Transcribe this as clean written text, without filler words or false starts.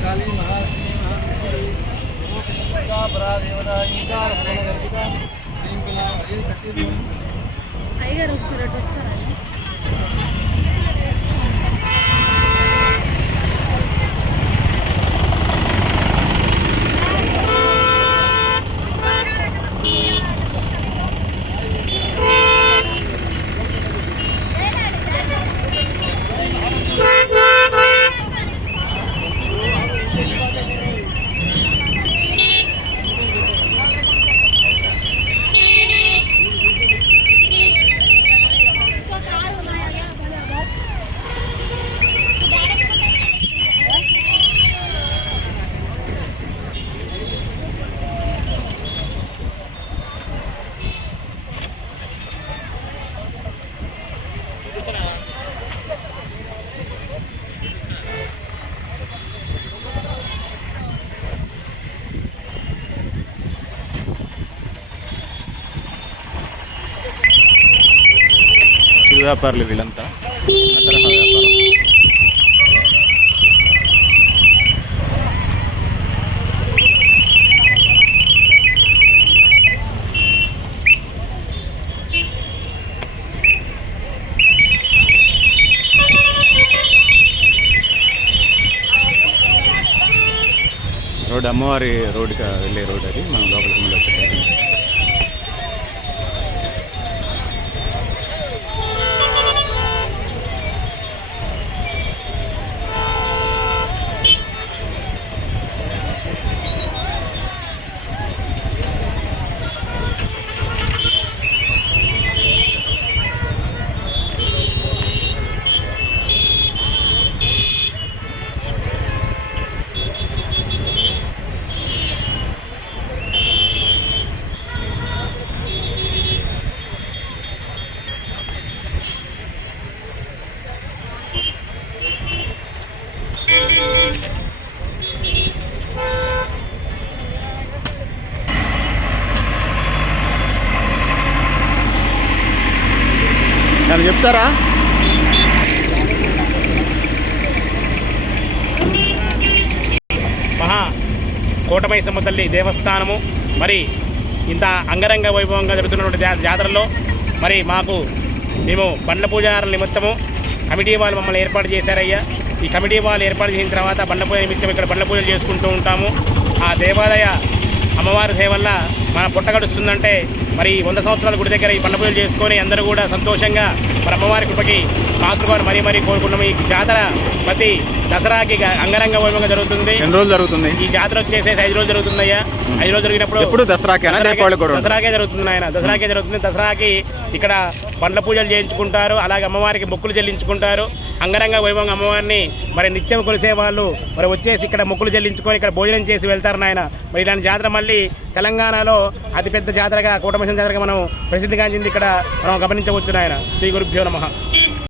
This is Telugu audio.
महाकाली महालक्ष्मी महादेवता देवता అయ్యగారు ఒకసారి అటు వస్తారా? చిరు వ్యాపారులు వీళ్ళంతా చిన్న తరహా వ్యాపారం. రోడ్ అమ్మవారి రోడ్డుకి వెళ్ళే రోడ్ అది. మనం లోపలికి ముందు వచ్చేటప్పుడు నన్ను చెప్తారా? కోటమైసమ్మ తల్లి దేవస్థానము మరి ఇంత అంగరంగ వైభవంగా జరుగుతున్నటువంటి జాతరలో మరి మేము బండ్ల పూజారుల నిమిత్తము కమిటీ వాళ్ళు మమ్మల్ని ఏర్పాటు చేశారయ్యా. ఈ కమిటీ వాళ్ళు ఏర్పాటు చేసిన తర్వాత బండ్ల పూజ నిమిత్తం ఇక్కడ బండ్ల పూజలు చేసుకుంటూ ఉంటాము. ఆ దేవాలయ అమ్మవారి దయ వల్ల మన పుట్ట గడుస్తుందంటే మరి 100 సంవత్సరాల గుడి దగ్గర ఈ బండ్ల పూజలు చేసుకొని అందరూ కూడా సంతోషంగా మరి అమ్మవారి కృపకి పాత్రగారు మరీ కోరుకున్నాము. ఈ జాతర ప్రతి దసరాకి అంగరంగ వైభవంగా జరుగుతుంది. ఎన్ని రోజులు జరుగుతుంది ఈ జాతర? వచ్చేసి 5 రోజులు జరుగుతుందయ్యా. 5 రోజులు జరిగినప్పుడు దసరాకే జరుగుతుంది ఆయన. దసరాకే జరుగుతుంది. దసరాకి ఇక్కడ బండ్ల పూజలు చేయించుకుంటారు. అలాగే అమ్మవారికి మొక్కులు చెల్లించుకుంటారు. అంగరంగ వైభవంగా అమ్మవారిని మరి నిత్యం కొలిసే వాళ్ళు మరి వచ్చేసి ఇక్కడ మొక్కులు చెల్లించుకొని ఇక్కడ భోజనం చేసి వెళ్తారు నాయన. మరి ఇలాంటి జాతర మళ్ళీ తెలంగాణలో అతిపెద్ద జాతరగా కోటమైసమ్మ జాతరగా మనం ప్రసిద్ధిగాంచింది ఇక్కడ మనం గమనించవచ్చు నాయన. శ్రీ గురుభ్యో నమః.